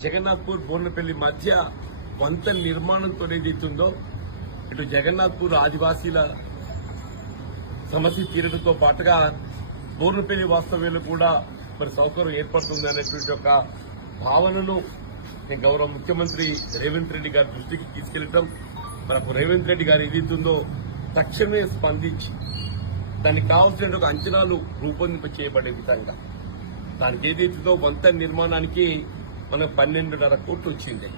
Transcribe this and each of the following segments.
జగన్నాథ్పూర్ బోర్నపల్లి మధ్య వంతెన నిర్మాణంతో ఏదైతుందో ఇటు జగన్నాథ్పూర్ ఆదివాసీల సమస్య తీరడంతో పాటుగా బోర్నపల్లి వాస్తవ్యులు కూడా మరి సౌకర్యం ఏర్పడుతుంది అనేటువంటి ఒక భావనను గౌరవ ముఖ్యమంత్రి రేవంత్ రెడ్డి గారి దృష్టికి తీసుకెళ్లడం మనకు రేవంత్ రెడ్డి గారు ఏదైతుందో తక్షణమే స్పందించి దానికి కావాల్సిన ఒక అంచనాలు రూపొందింప చేయబడే విధంగా దానికి ఏదైతుందో వంతెన నిర్మాణానికి మనకు 12.5 కోట్లు వచ్చింది.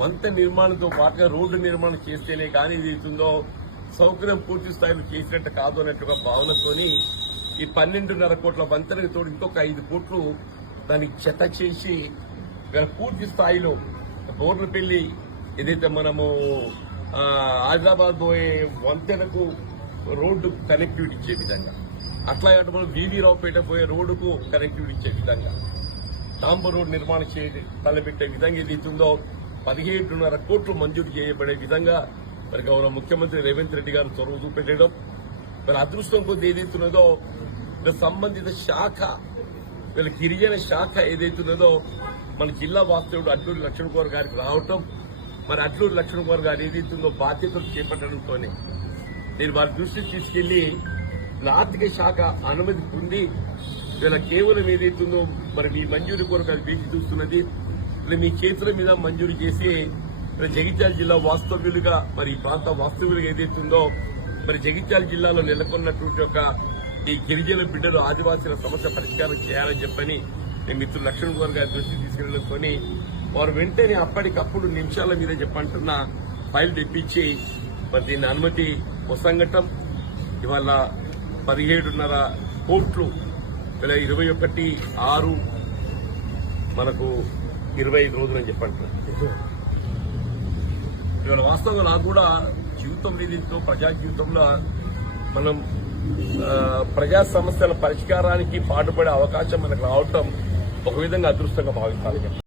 వంతెన నిర్మాణంతో పాటుగా రోడ్డు నిర్మాణం చేస్తేనే కానీ ఏదైతుందో సౌకర్యం పూర్తి స్థాయిలో చేసినట్టు కాదు అన్నట్టుగా భావనతోని ఈ 12.5 కోట్ల వంతెనకి తోడు ఇంకొక 5 కోట్లు దానికి చెత్త చేసి పూర్తి స్థాయిలో బోర్నపల్లి ఏదైతే మనము హైదరాబాద్ పోయే వంతెనకు రోడ్డు కనెక్టివిటీ ఇచ్చే విధంగా అట్లా మనం వీవీ రావుపేట పోయే రోడ్డుకు కనెక్టివిటీ ఇచ్చే విధంగా డాంబర్ రోడ్ నిర్మాణం తలపెట్టే విధంగా ఏదైతుందో 17.5 కోట్లు మంజూరు చేయబడే విధంగా మరి గౌరవ ముఖ్యమంత్రి రేవంత్ రెడ్డి గారు చొరవ చూపెట్టడం మరి అదృష్టం కొద్ది ఏదైతున్నదో సంబంధిత శాఖ వీళ్ళ గిరిజన శాఖ ఏదైతున్నదో మన జిల్లా వాస్తవుడు అడ్లూరి లక్ష్మణ్ కుమార్ గారికి రావటం మరి అడ్లూరి లక్ష్మణ్ కుమార్ గారు ఏదైతుందో బాధ్యతలు చేపట్టడంతోనే నేను వారి దృష్టికి తీసుకెళ్లి ఆర్థిక శాఖ అనుమతి పొంది వీళ్ళ కేవలం ఏదైతుందో మరి మీ మంజూరు కొరకు అది వేచి చూస్తున్నది మీ చేతుల మీద మంజూరు చేసి జగిత్యాల జిల్లా వాస్తవ్యులుగా మరి ఈ ప్రాంత వాస్తవ్యులుగా ఏదైతుందో మరి జగిత్యాల జిల్లాలో నెలకొన్నటువంటి ఒక ఈ గిరిజన బిడ్డలు ఆదివాసీల సమస్య పరిష్కారం చేయాలని చెప్పని నేను మిత్రులు లక్ష్మణ్ కుమార్ గారి దృష్టికి తీసుకెళ్లనుకొని వారు వెంటనే అప్పటికప్పుడు నిమిషాల మీద చెప్పంటున్న ఫైల్ తెప్పించి మరి దీన్ని అనుమతి ఉపసంఘటం ఇవాళ 17.5 కోట్లు 21/6 మనకు 25 రోజులని చెప్పంటున్నారు. ఇవాళ వాస్తవంగా నాకు కూడా జీవితం ఏదైతే ప్రజా జీవితంలో మనం ప్రజా సమస్యల పరిష్కారానికి పాటుపడే అవకాశం మనకు రావటం ఒక విధంగా అదృష్టంగా భావించాలి.